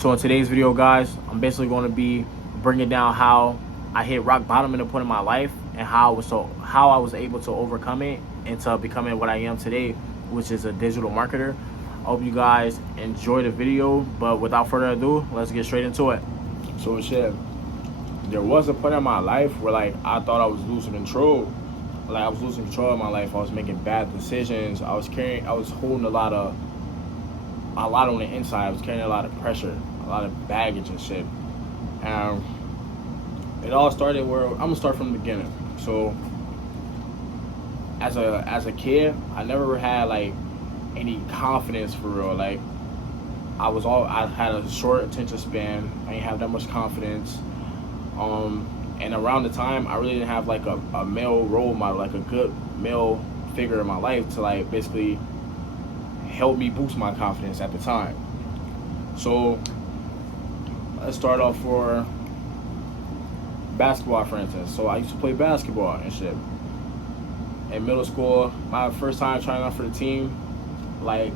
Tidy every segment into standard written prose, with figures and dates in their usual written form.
So in today's video, guys, I'm basically going to be bringing down how I hit rock bottom in a point in my life and how I was able to overcome it into becoming what I am today, which is a digital marketer. I hope you guys enjoy the video, but without further ado, let's get straight into it. So shit, there was a point in my life where I thought I was losing control. I was losing control of my life. I was making bad decisions. I was holding a lot on the inside. I was carrying a lot of pressure, a lot of baggage and shit. And it all started where I'm gonna start from the beginning. So as a kid, I never had any confidence for real. I had a short attention span. I didn't have that much confidence. And around the time, I really didn't have a male role model, a good male figure in my life to basically help me boost my confidence at the time. So let's start off for basketball, for instance. So I used to play basketball and shit. In middle school, my first time trying out for the team, I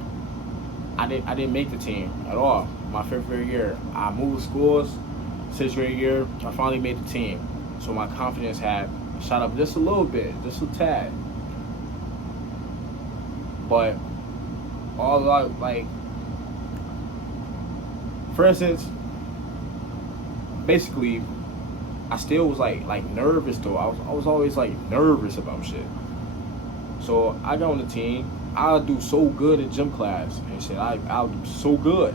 didn't make the team at all. My fifth grade year, I moved schools. Sixth grade year, I finally made the team. So my confidence had shot up just a little bit, just a tad. But for instance, basically, I still was nervous though. I was always nervous about shit. So I got on the team. I'll do so good in gym class and shit. I'll do so good.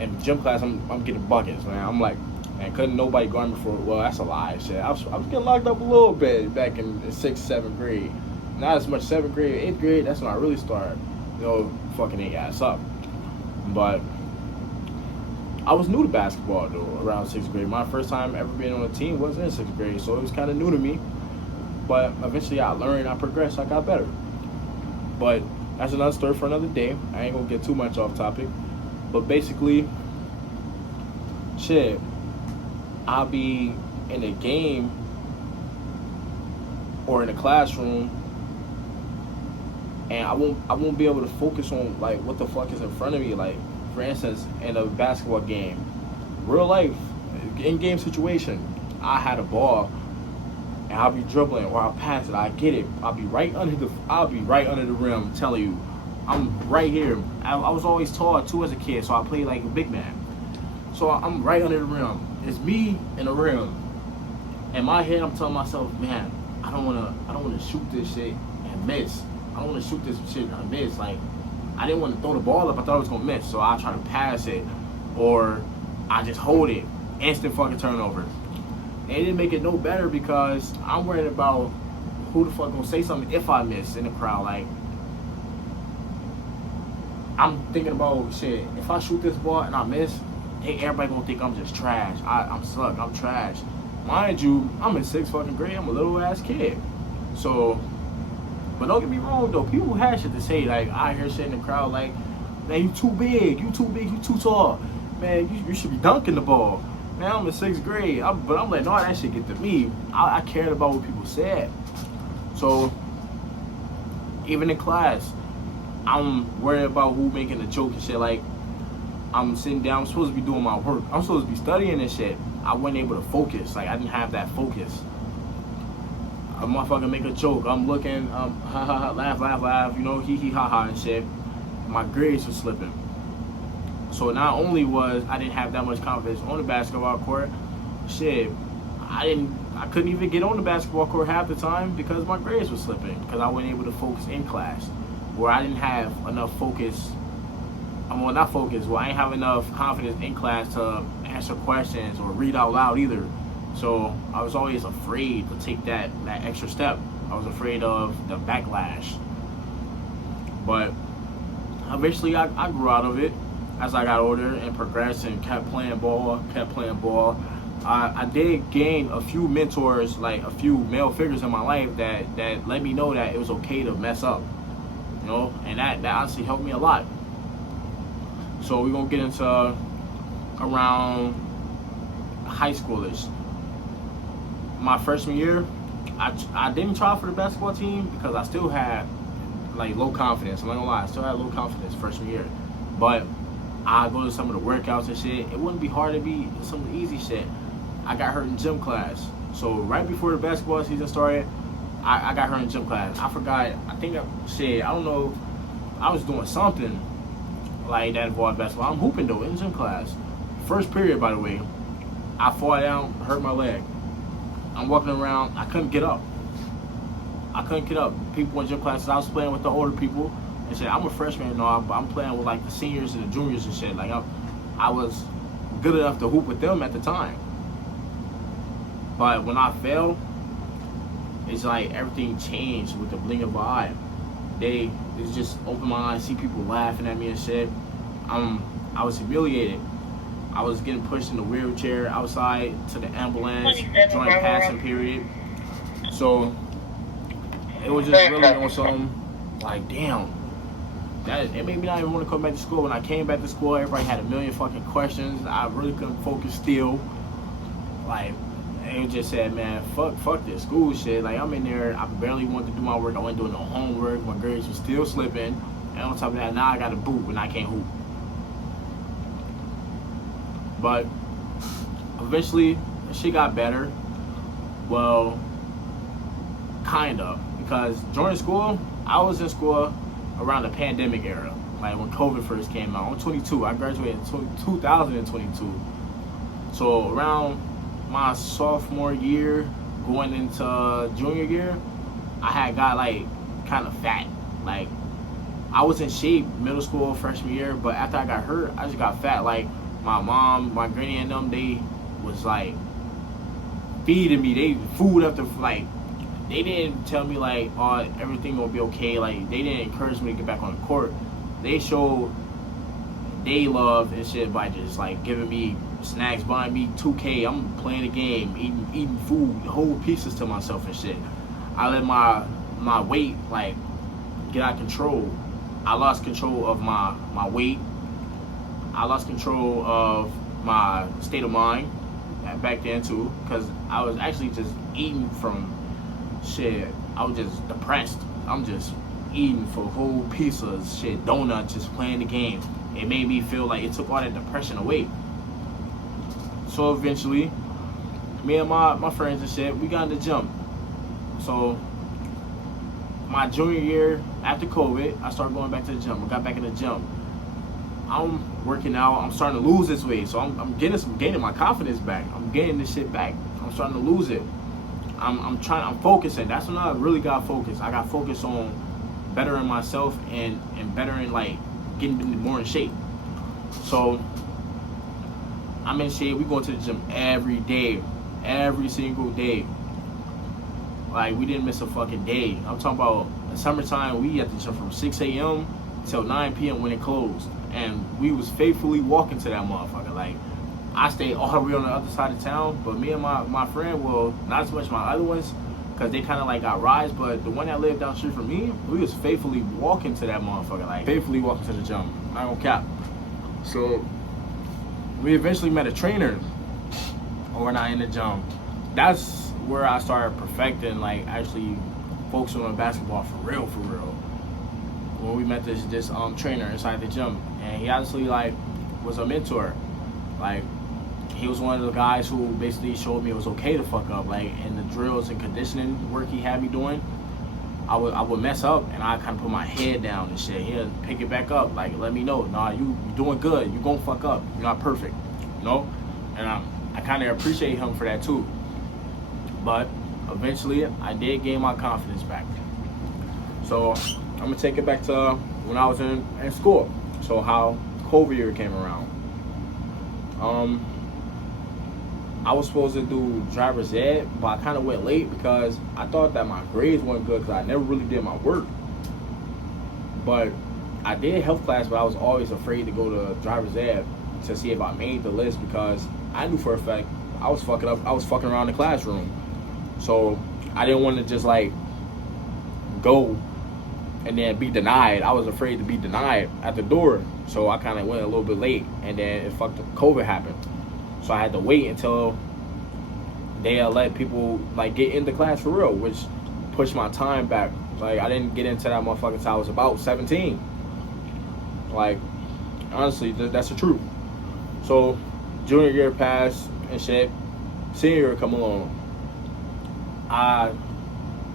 In gym class, I'm getting buckets, man. I'm man, couldn't nobody guard me for, well, that's a lie, shit. I was getting locked up a little bit back in 6th, 7th grade. Not as much 7th grade, 8th grade, that's when I really started, fucking their ass up. But I was new to basketball, though, around 6th grade. My first time ever being on a team was in 6th grade, so it was kind of new to me. But eventually I learned, I progressed, I got better. But that's another story for another day. I ain't gonna get too much off topic. But basically, shit, I'll be in a game or in a classroom and I won't be able to focus on what the fuck is in front of me. For instance, in a basketball game, real life, in-game situation, I had a ball and I'll be dribbling or I'll pass it, I get it, I'll be right under the rim. I'm telling you, I'm right here. I was always tall too as a kid, so I played like a big man. So I'm right under the rim. It's me and the rim. In my head, I'm telling myself, man, I don't wanna shoot this shit and miss. I don't wanna shoot this shit and miss. I didn't want to throw the ball up. I thought I was gonna miss, so I try to pass it, or I just hold it. Instant fucking turnover. And it didn't make it no better because I'm worried about who the fuck gonna say something if I miss in the crowd. I'm thinking about shit. If I shoot this ball and I miss, hey, everybody gonna think I'm just trash. I'm suck. I'm trash. Mind you, I'm in 6th fucking grade. I'm a little ass kid. So, but don't get me wrong though. People have shit to say. I hear shit in the crowd man, you too big. You too big. You too tall. Man, you should be dunking the ball. Man, I'm in 6th grade. But I'm no, that shit get to me. I cared about what people said. So, even in class, I'm worried about who making a joke and shit. I'm sitting down, I'm supposed to be doing my work. I'm supposed to be studying and shit. I wasn't able to focus. I didn't have that focus. A motherfucker make a joke. I'm looking, ha ha ha, laugh, hee hee ha ha and shit. My grades were slipping. So not only was I didn't have that much confidence on the basketball court, shit, I couldn't even get on the basketball court half the time because my grades were slipping. Because I wasn't able to focus in class. Where I didn't have enough focus. I ain't have enough confidence in class to answer questions or read out loud either. So I was always afraid to take that extra step. I was afraid of the backlash. But eventually I grew out of it as I got older and progressed and kept playing ball. I did gain a few mentors, a few male figures in my life that let me know that it was okay to mess up. And that honestly helped me a lot. So we're gonna get into around high schoolers. My freshman year, I didn't try for the basketball team because I still had low confidence. I'm not gonna lie, I still had low confidence freshman year. But I go to some of the workouts and shit. It wouldn't be hard to be some of the easy shit. I got hurt in gym class. So right before the basketball season started, I got hurt in gym class. I forgot. I think I don't know. I was doing something like that involved basketball. I'm hooping though in gym class. First period, by the way, I fall down, hurt my leg. I'm walking around. I couldn't get up. People in gym classes, I was playing with the older people and shit. I'm a freshman and all, but I'm playing with like the seniors and the juniors and shit. Like I was good enough to hoop with them at the time. But when I fell, it's like everything changed with the blink of an eye. It's just opened my eyes, see people laughing at me and shit. I was humiliated. I was getting pushed in the wheelchair outside to the ambulance during passing period. So it was just really on some like, damn. It made me not even want to come back to school. When I came back to school, everybody had a million fucking questions. I really couldn't focus still. Like, it just said, man, fuck this school shit. Like, I'm in there, I barely wanted to do my work. I wasn't doing no homework. My grades were still slipping. And on top of that, now I got a boot and I can't hoop. But eventually, the shit got better. Well, kind of. Because during school, I was in school around the pandemic era. Like when COVID first came out. I'm 22. I graduated in 2022. So around my sophomore year, going into junior year, I had got like kind of fat. Like I was in shape middle school, freshman year, but after I got hurt, I just got fat. Like my mom, my granny and them, they was like feeding me. They food after like, they didn't tell me like, oh, everything will be okay. Like they didn't encourage me to get back on the court. They showed they love and shit by just like giving me snacks, buying me 2K. I'm playing the game, eating food, whole pieces to myself and shit. I let my weight like get out of control. I lost control of my weight. I lost control of my state of mind back then too, because I was actually just eating from shit. I was just depressed. I'm just eating for whole piece of shit, donuts, just playing the game. It made me feel like it took all that depression away. So eventually, me and my friends and shit, we got in the gym. So my junior year after COVID, I started going back to the gym. I got back in the gym. I'm working out. I'm starting to lose this weight. So I'm gaining my confidence back. I'm getting this shit back. I'm starting to lose it. I'm focusing. That's when I really got focused. I got focused on bettering myself and bettering, like, getting more in shape. So I'm in shape. We going to the gym every day, every single day. Like, we didn't miss a fucking day. I'm talking about the summertime. We at the gym from 6 a.m. till 9 p.m. when it closed, and we was faithfully walking to that motherfucker. Like, I stayed all the way on the other side of town, but me and my friend, well, not as much my other ones, because they kind of like got rides, but the one that lived down the street from me, we was faithfully walking to that motherfucker, like faithfully walking to the gym. I don't cap. So we eventually met a trainer overnight in the gym. That's where I started perfecting, like actually focusing on basketball for real. When we met this trainer inside the gym, and he honestly like was a mentor. Like, he was one of the guys who basically showed me it was okay to fuck up. Like, in the drills and conditioning work he had me doing, I would mess up, and I kind of put my head down and shit. He'd pick it back up, like, let me know, nah, you doing good. You gonna fuck up. You're not perfect, you know? And I kind of appreciate him for that too. But eventually, I did gain my confidence back. So I'm gonna take it back to when I was in school. So how COVID year came around. I was supposed to do driver's ed, but I kind of went late because I thought that my grades weren't good because I never really did my work. But I did health class, but I was always afraid to go to driver's ed to see if I made the list because I knew for a fact I was fucking up. I was fucking around the classroom. So I didn't want to just like go and then be denied. I was afraid to be denied at the door. So I kind of went a little bit late, and then COVID happened. So I had to wait until they let people like get into class for real, which pushed my time back. Like, I didn't get into that motherfucker until I was about 17. Like, Honestly, that's the truth. So, junior year passed and shit. Senior year come along. I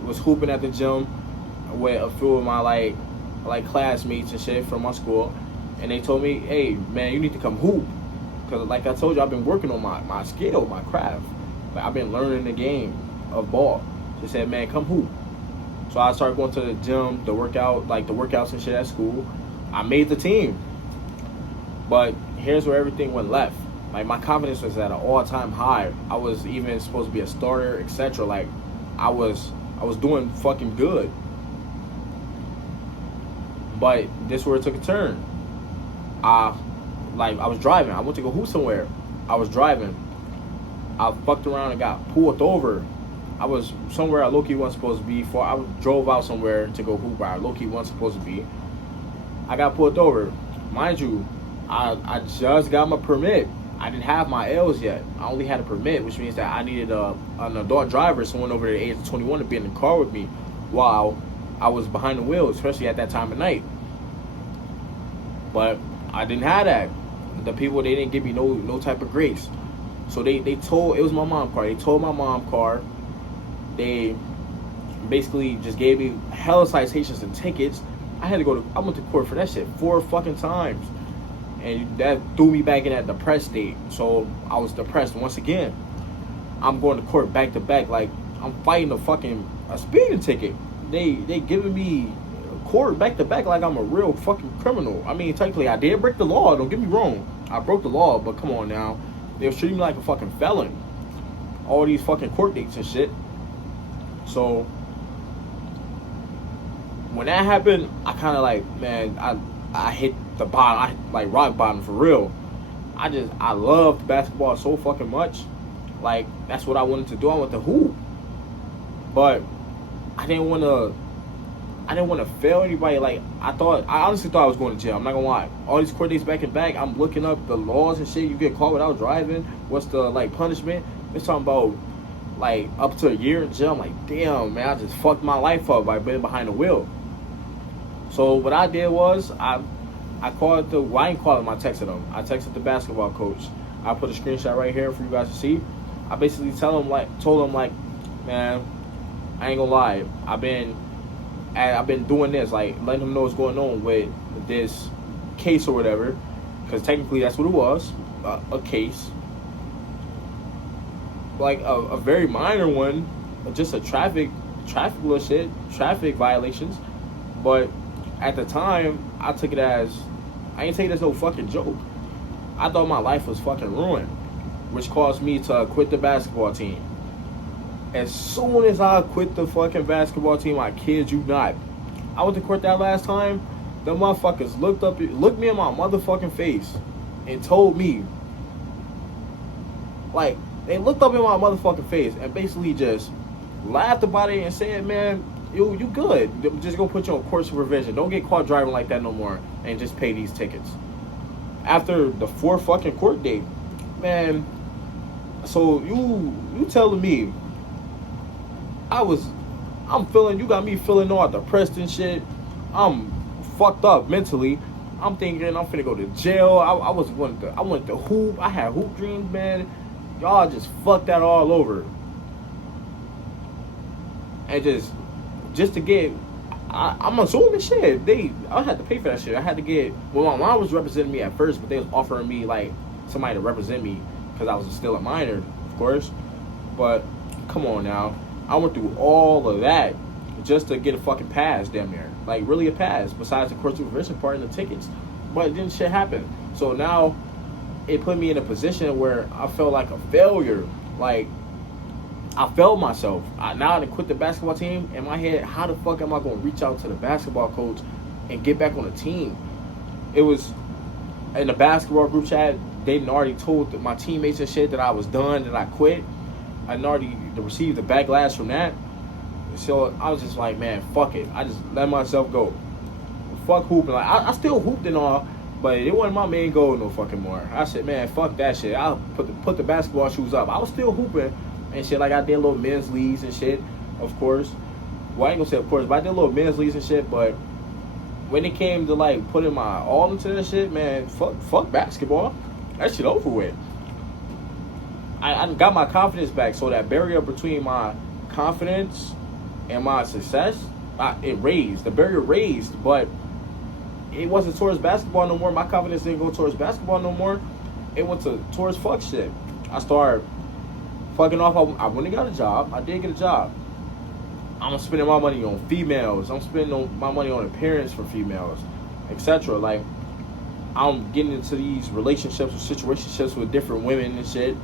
was hooping at the gym with a few of my like classmates and shit from my school, and they told me, "Hey, man, you need to come hoop." Because like I told you, I've been working on my skill, my craft. Like I've been learning the game of ball. She said, "Man, come hoop." So I started going to the gym, the workouts and shit at school. I made the team. But here's where everything went left. Like my confidence was at an all-time high. I was even supposed to be a starter, etc. Like I was doing fucking good. But this is where it took a turn. I was driving. I went to go hoop somewhere. I was driving. I fucked around and got pulled over. I was somewhere I low-key wasn't supposed to be. I drove out somewhere to go hoop where I low-key wasn't supposed to be. I got pulled over. Mind you, I just got my permit. I didn't have my L's yet. I only had a permit, which means that I needed an adult driver, someone over the age of 21 to be in the car with me while I was behind the wheel, especially at that time of night. But I didn't have that. The people, they didn't give me no type of grace. So they told, it was my mom's car. They told my mom's car. They basically just gave me hella citations and tickets. I went to court for that shit 4 fucking times. And that threw me back in that depressed state. So I was depressed once again. I'm going to court back to back. Like I'm fighting a speeding ticket. They giving me court back to back like I'm a real fucking criminal. I mean, technically I did break the law. Don't get me wrong. I broke the law, but come on now. They were treating me like a fucking felon. All these fucking court dates and shit. So when that happened, I kind of like, man, I hit the bottom. I hit like rock bottom for real. I loved basketball so fucking much. Like that's what I wanted to do. I wanted to hoop, but I didn't want to fail anybody. Like I honestly thought I was going to jail. I'm not gonna lie. All these court dates back and back. I'm looking up the laws and shit. You get caught without driving. What's the punishment? It's talking about like up to a year in jail. I'm like, damn, man, I just fucked my life up by being behind the wheel. So what I did was I called I didn't call him, I texted him. I texted the basketball coach. I put a screenshot right here for you guys to see. I basically told him, man, I ain't gonna lie. I've been doing this, like letting him know what's going on with this case or whatever, because technically that's what it was, a case, like a very minor one, just a traffic little shit, traffic violations. But at the time, I didn't take it as no fucking joke. I thought my life was fucking ruined, which caused me to quit the basketball team. As soon as I quit the fucking basketball team, I kid you not, I went to court that last time. The motherfuckers looked me in my motherfucking face and told me, like, they looked up in my motherfucking face and basically just laughed about it and said, man, you good. Just go put you on court supervision. Don't get caught driving like that no more and just pay these tickets. After the 4 fucking court date, man, so you telling me you got me feeling all depressed and shit. I'm fucked up mentally. I'm thinking I'm finna go to jail. I wanted to hoop. I had hoop dreams, man. Y'all just fucked that all over. And just to get, I'm assuming shit. I had to pay for that shit. I had to get. Well, my mom was representing me at first, but they was offering me like somebody to represent me because I was still a minor, of course. But come on now, I went through all of that just to get a fucking pass, damn near, like really a pass. Besides the court supervision part and the tickets, but then shit happened. So now it put me in a position where I felt like a failure. Like I failed myself. Now to quit the basketball team, in my head, how the fuck am I going to reach out to the basketball coach and get back on the team? It was in the basketball group chat. They already told my teammates and shit that I was done, that I quit. I already received the backlash from that. So I was just like, man, fuck it. I just let myself go. Fuck hooping. Like I still hooped and all, but it wasn't my main goal no fucking more. I said, man, fuck that shit. I'll put the basketball shoes up. I was still hooping and shit. Like I did little men's leagues and shit, of course. Well, I ain't gonna say of course, but I did little men's leagues and shit. But when it came to like putting my all into this shit, man, fuck basketball. That shit over with. I got my confidence back, so that barrier between my confidence and my success, it raised. The barrier raised, but it wasn't towards basketball no more. My confidence didn't go towards basketball no more. It went towards fuck shit. I started fucking off. I went and got a job. I did get a job. I'm spending my money on females. I'm spending my money on appearance for females, etc. Like, I'm getting into these relationships or situationships with different women and shit.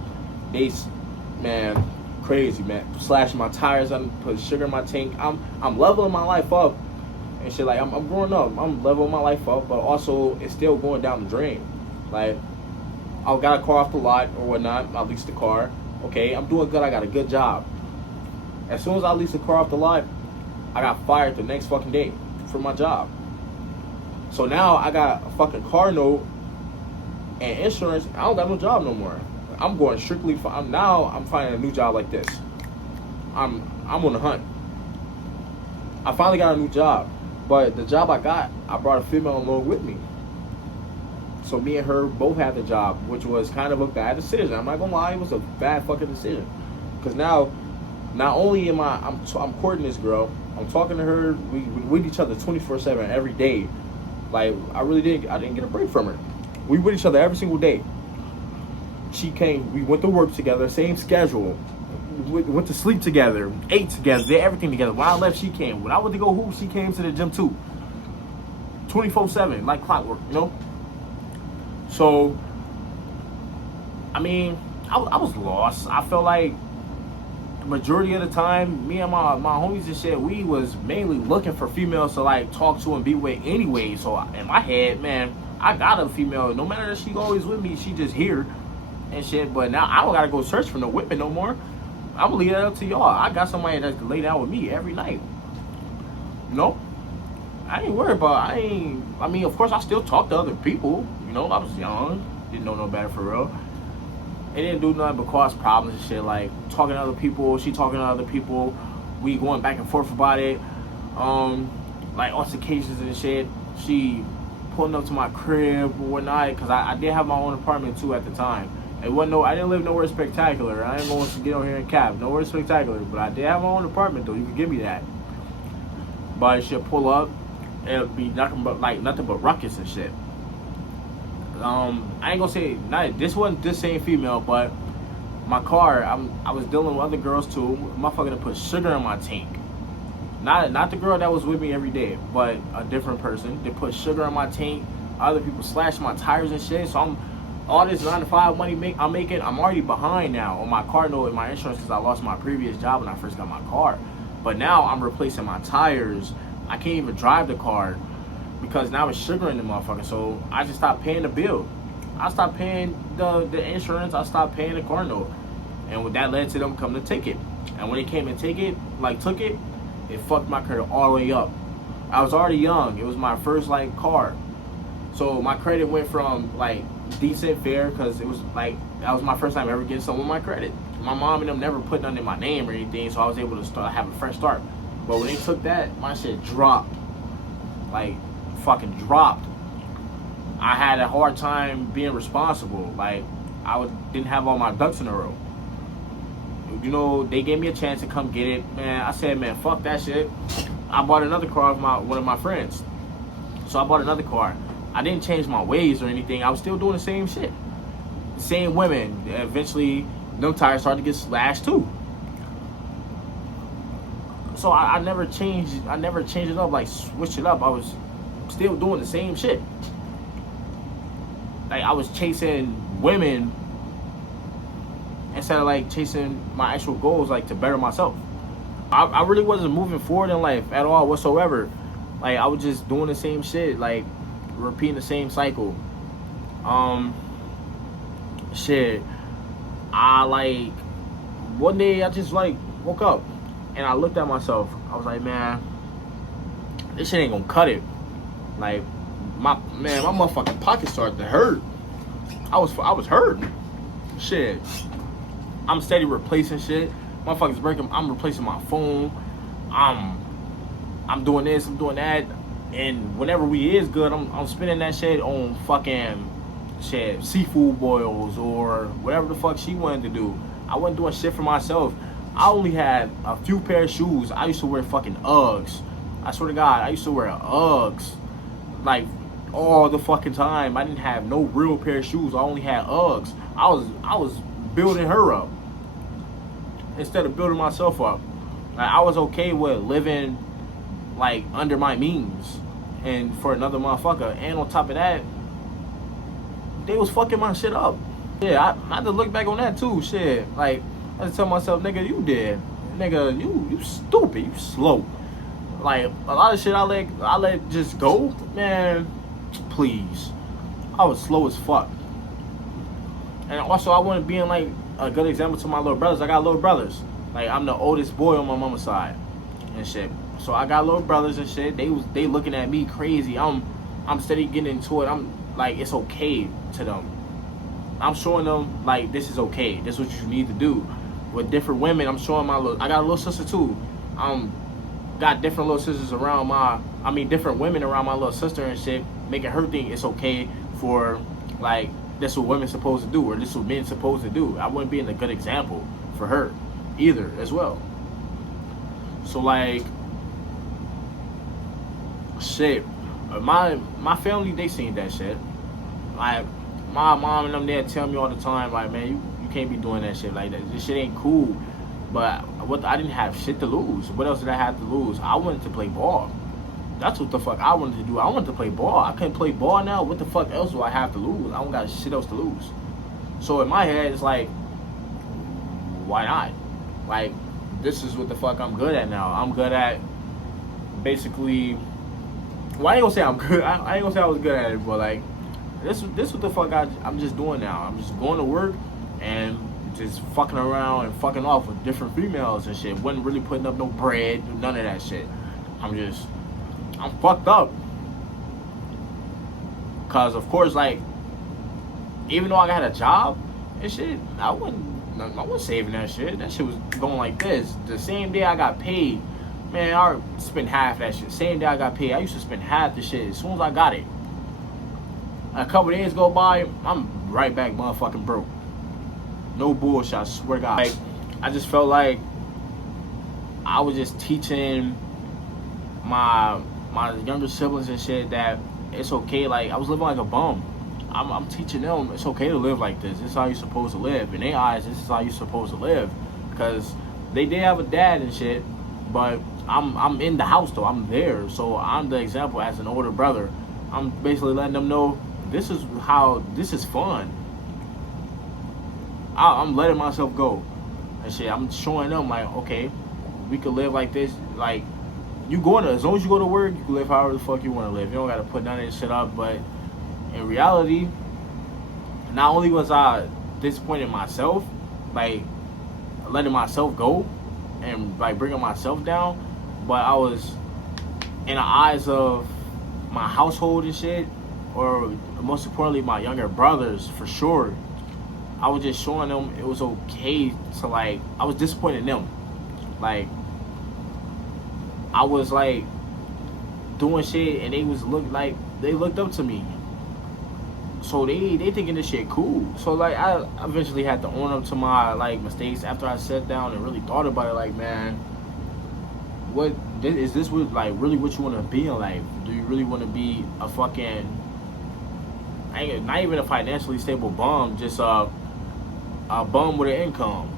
They, man, crazy, man. Slashing my tires. I put sugar in my tank. I'm leveling my life up and shit. Like, I'm growing up. I'm leveling my life up, but also it's still going down the drain. Like, I got a car off the lot or whatnot. I leased the car. Okay, I'm doing good. I got a good job. As soon as I leased the car off the lot, I got fired the next fucking day from my job. So now I got a fucking car note and insurance. I don't got no job no more. I'm going strictly for. I'm finding a new job like this. I'm on the hunt. I finally got a new job, but the job I got, I brought a female along with me. So me and her both had the job, which was kind of a bad decision. I'm not gonna lie, it was a bad fucking decision. Because now, not only am I'm courting this girl, I'm talking to her. We with each other 24/7 every day. Like, I didn't get a break from her. We with each other every single day. She came, we went to work together, same schedule. We went to sleep together, ate together, did everything together. When I left, she came. When I went to go hoop, she came to the gym too. 24/7, like clockwork, you know? So, I mean, I was lost. I felt like the majority of the time, me and my homies and shit, we was mainly looking for females to like talk to and be with anyway. So in my head, man, I got a female. No matter if she always with me, she just here and shit. But now I don't gotta go search for no women no more. I'm gonna leave that up to y'all. I got somebody that's lay down with me every night. You know? I ain't worried about. I mean, of course, I still talk to other people. You know, I was young, didn't know no better for real. It didn't do nothing but cause problems and shit. Like talking to other people, she talking to other people. We going back and forth about it. Like altercations and shit. She pulling up to my crib or whatnot, because I did have my own apartment too at the time. It wasn't I didn't live nowhere spectacular. I ain't going to get on here and cap. Nowhere spectacular, but I did have my own apartment though. You can give me that. But she'll pull up. It'll be nothing but ruckus and shit. I ain't gonna say this wasn't this same female, but my car. I was dealing with other girls too. Motherfucker to put sugar in my tank. Not the girl that was with me every day, but a different person. They put sugar in my tank. Other people slashed my tires and shit. So all this 9-to-5 money I'm making. I'm already behind now on my car note and my insurance because I lost my previous job when I first got my car. But now I'm replacing my tires. I can't even drive the car because now it's sugar in the motherfucker. So I just stopped paying the bill. I stopped paying the insurance. I stopped paying the car note. And that led to them coming to take it. And when they came and took it, it fucked my credit all the way up. I was already young. It was my first car. So my credit went from decent fair because it was that was my first time ever getting some of my credit. My mom and them never put nothing in my name or anything, so I was able to have a fresh start. But when they took that, my shit dropped. Fucking dropped. I had a hard time being responsible. Didn't have all my ducks in a row. You know, they gave me a chance to come get it. Man, I said, man, fuck that shit. I bought another car of one of my friends. So I bought another car. I didn't change my ways or anything. I was still doing the same shit. Same women. Eventually, them tires started to get slashed too. So I never changed. I never changed it up, switch it up. I was still doing the same shit. I was chasing women instead of chasing my actual goals, to better myself. I really wasn't moving forward in life at all whatsoever. I was just doing the same shit, repeating the same cycle. Shit. One day I just woke up and I looked at myself. I was like, man, this shit ain't gonna cut it. My motherfucking pocket started to hurt. I was hurting. Shit. I'm steady replacing shit. Motherfuckers breaking. I'm replacing my phone. I'm doing this. I'm doing that. And whenever we is good, I'm spending that shit on fucking shit, seafood boils or whatever the fuck she wanted to do. I wasn't doing shit for myself. I only had a few pair of shoes. I used to wear fucking Uggs. I swear to God, I used to wear Uggs like all the fucking time. I didn't have no real pair of shoes. I only had Uggs. I was building her up instead of building myself up. Like, I was okay with living like under my means and for another motherfucker. And on top of that, they was fucking my shit up. Yeah, I had to look back on that too. Shit, like I had to tell myself, nigga, you did, nigga, you stupid, you slow. Like a lot of shit I let just go, man. Please, I was slow as fuck. And also, I wasn't being like a good example to my little brothers. I got little brothers. Like, I'm the oldest boy on my mama's side and shit. So I got little brothers and shit. They looking at me crazy. I'm steady getting into it. I'm like, it's okay to them. I'm showing them like this is okay. This is what you need to do. With different women, I'm showing I got a little sister too. Got different little sisters around different women around my little sister and shit, making her think it's okay for like this what women supposed to do or this what men supposed to do. I wouldn't be a good example for her either as well. So like shit, my family, they seen that shit. Like my mom and them, they tell me all the time, like, man, you can't be doing that shit like that. This shit ain't cool. But I didn't have shit to lose. What else did I have to lose? I wanted to play ball. That's what the fuck I wanted to do. I wanted to play ball. I couldn't play ball now. What the fuck else do I have to lose? I don't got shit else to lose. So in my head, it's like, why not? Like, this is what the fuck I'm good at now. I'm good at basically. Well, I ain't gonna say I'm good. I ain't gonna say I was good at it, but like, this what the fuck I'm just doing now. I'm just going to work and just fucking around and fucking off with different females and shit. Wasn't really putting up no bread, none of that shit. I'm fucked up. Cause of course, like, even though I got a job and shit, I wasn't saving that shit. That shit was going like this. The same day I got paid, man, I spent half that shit. Same day I got paid, I used to spend half the shit as soon as I got it. A couple days go by, I'm right back motherfucking broke. No bullshit, I swear to God. Like, I just felt like I was just teaching my younger siblings and shit that it's okay. Like, I was living like a bum. I'm teaching them it's okay to live like this. This is how you're supposed to live. In their eyes, this is how you're supposed to live. Because they did have a dad and shit, but I'm in the house though. I'm there, so I'm the example as an older brother. I'm basically letting them know this is fun. I'm letting myself go and shit. I'm showing them like, okay, we could live like this. Like, as long as you go to work, you can live however the fuck you want to live. You don't got to put none of this shit up. But in reality, not only was I disappointed in myself, like letting myself go and like bringing myself down, but I was in the eyes of my household and shit, or most importantly, my younger brothers for sure. I was just showing them it was okay to, like, I was disappointed in them. Like, I was like doing shit and they looked up to me. So they thinking this shit cool. So like I eventually had to own up to my like mistakes after I sat down and really thought about it. Like, man, what is this like really what you want to be in life? Do you really want to be a fucking not even a financially stable bum, just a bum with an income?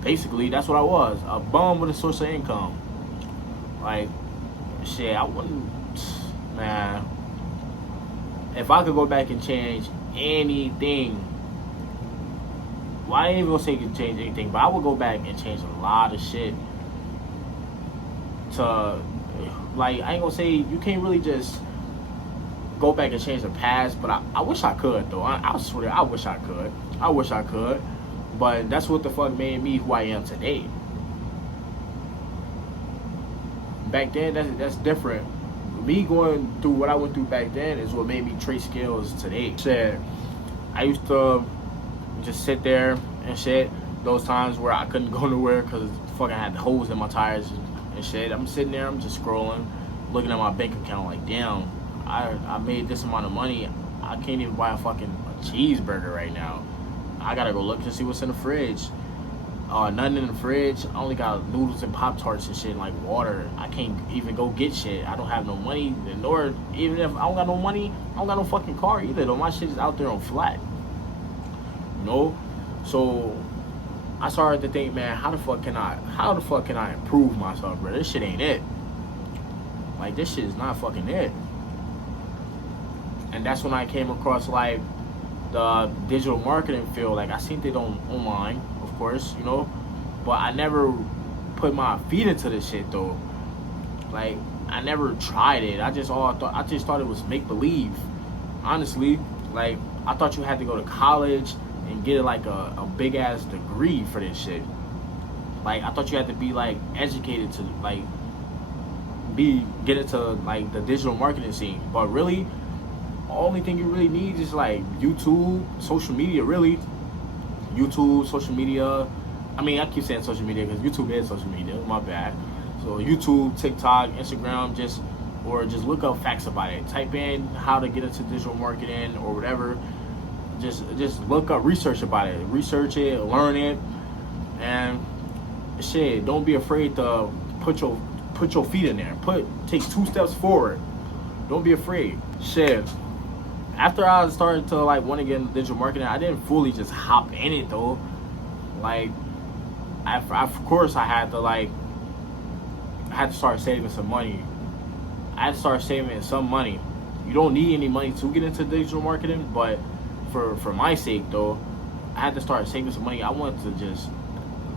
Basically, that's what I was, a bum with a source of income. Like, shit, I wouldn't, man. If I could go back and change anything, well, I ain't even gonna say change anything, but I would go back and change a lot of shit. To, like, I ain't gonna say you can't really just go back and change the past, but I wish I could though. I swear, I wish I could. I wish I could, but that's what the fuck made me who I am today. Back then, that's different. Me going through what I went through back then is what made me trade skills today. Shit, I used to just sit there and shit. Those times where I couldn't go nowhere because fucking had holes in my tires and shit. I'm sitting there, I'm just scrolling, looking at my bank account like, damn, I made this amount of money. I can't even buy a fucking cheeseburger right now. I gotta go look to see what's in the fridge. Nothing in the fridge. I only got noodles and Pop-Tarts and shit, like water. I can't even go get shit. I don't have no money, nor even if I don't got no money, I don't got no fucking car either, though. My shit is out there on flat. You know? So I started to think, man, how the fuck can I improve myself, bro? This shit ain't it. Like, this shit is not fucking it. And that's when I came across, like, the digital marketing field. Like, I seen it online, of course, you know, but I never put my feet into this shit, though. Like, I never tried it. I just thought it was make believe. Honestly, like, I thought you had to go to college and get like a big ass degree for this shit. Like, I thought you had to be like educated to like get into like the digital marketing scene. But really, the only thing you really need is like YouTube, social media, really. YouTube, social media. I mean, I keep saying social media because YouTube is social media. My bad. So YouTube, TikTok, Instagram, just look up facts about it. Type in how to get into digital marketing or whatever. Just look up research about it. Research it, learn it, and shit. Don't be afraid to put your feet in there. Take 2 steps forward. Don't be afraid. Shit. After I started to like want to get into digital marketing, I didn't fully just hop in it though. Like, of course, I had to start saving some money. I had to start saving some money. You don't need any money to get into digital marketing, but for my sake though, I had to start saving some money. I wanted to just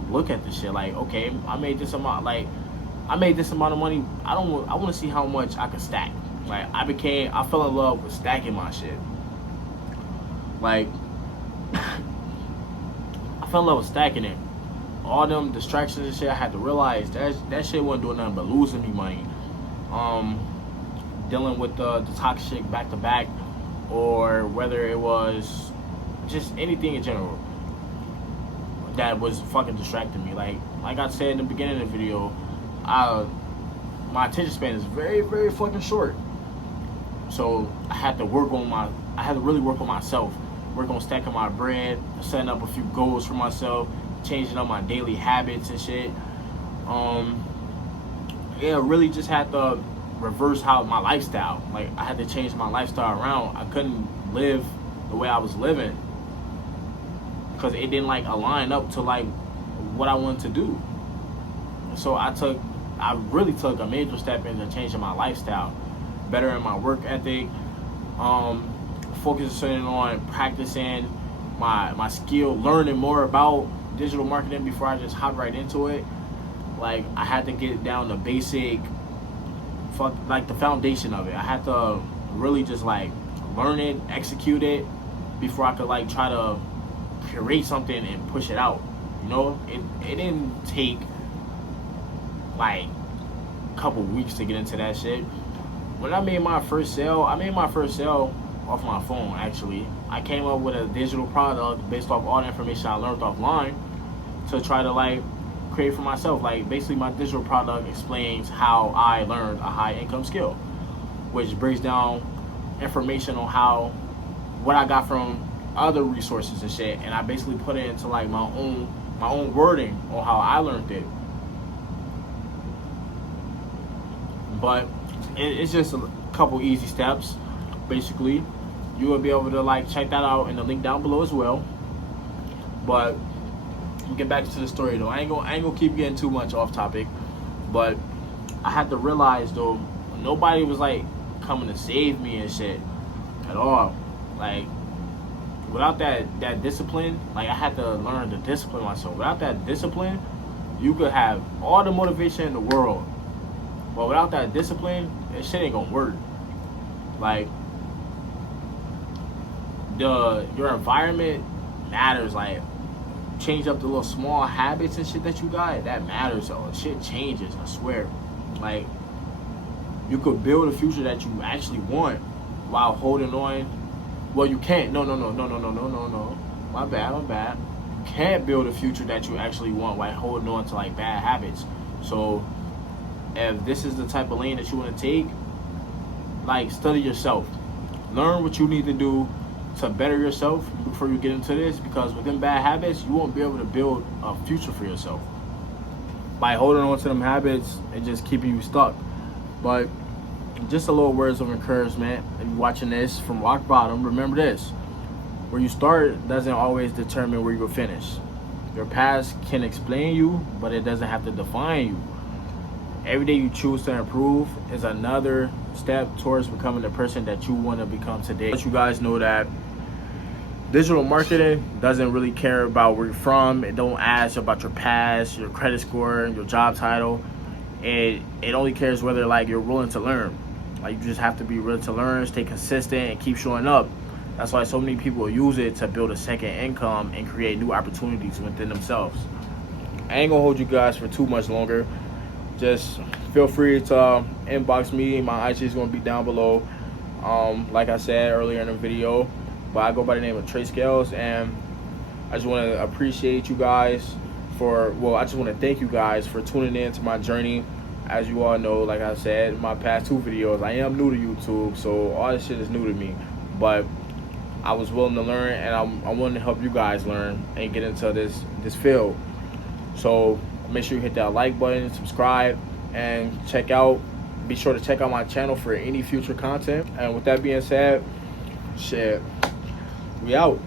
look at this shit like, okay, I made this amount of money. I want to see how much I can stack. Like, I fell in love with stacking my shit. Like, I fell in love with stacking it. All them distractions and shit, I had to realize that shit wasn't doing nothing but losing me money. Dealing with the toxic shit back to back, or whether it was just anything in general that was fucking distracting me. Like I said in the beginning of the video, my attention span is very, very fucking short. So I had to really work on myself, work on stacking my bread, setting up a few goals for myself, changing up my daily habits and shit. Really just had to reverse my lifestyle. Like, I had to change my lifestyle around. I couldn't live the way I was living because it didn't like align up to like what I wanted to do. So I really took a major step into changing my lifestyle, bettering my work ethic, focusing on practicing my skill, learning more about digital marketing before I just hop right into it. Like, I had to get down the basic, the foundation of it. I had to really just like learn it, execute it before I could like try to create something and push it out. You know, it didn't take like a couple weeks to get into that shit. When I made my first sale off my phone. Actually, I came up with a digital product based off all the information I learned offline to try to like create for myself. Like, basically my digital product explains how I learned a high income skill, which breaks down information on what I got from other resources and shit, and I basically put it into like my own wording on how I learned it. But it's just a couple easy steps. Basically, you will be able to like check that out in the link down below as well. But we'll get back to the story though. I ain't gonna keep getting too much off topic, but I had to realize though, nobody was like coming to save me and shit at all. Like, without that discipline, like, I had to learn to discipline myself. Without that discipline, you could have all the motivation in the world, but without that discipline, that shit ain't gonna work. Like, your environment matters. Like, change up the little small habits and shit that you got, that matters. So shit changes, I swear. Like, you could build a future that you actually want while holding on. Well, you can't. No. My bad. You can't build a future that you actually want while holding on to like bad habits. So if this is the type of lane that you want to take, like, study yourself. Learn what you need to do to better yourself before you get into this, because within bad habits, you won't be able to build a future for yourself. By holding on to them habits, it just keeping you stuck. But just a little words of encouragement. If you're watching this from rock bottom, remember this: where you start doesn't always determine where you will finish. Your past can explain you, but it doesn't have to define you. Every day you choose to improve is another step towards becoming the person that you want to become today. Let you guys know that digital marketing doesn't really care about where you're from. It don't ask about your past, your credit score, your job title. It only cares whether, like, you're willing to learn. Like, you just have to be willing to learn, stay consistent, and keep showing up. That's why so many people use it to build a second income and create new opportunities within themselves. I ain't gonna hold you guys for too much longer. Just feel free to inbox me. My IG is gonna be down below. Like I said earlier in the video, but I go by the name of Trey Scales, and I just want to appreciate you guys I just want to thank you guys for tuning in to my journey. As you all know, like I said in my past 2 videos, I am new to YouTube, so all this shit is new to me. But I was willing to learn, and I'm willing to help you guys learn and get into this field. So make sure you hit that like button, subscribe, and be sure to check out my channel for any future content. And with that being said, shit, we out.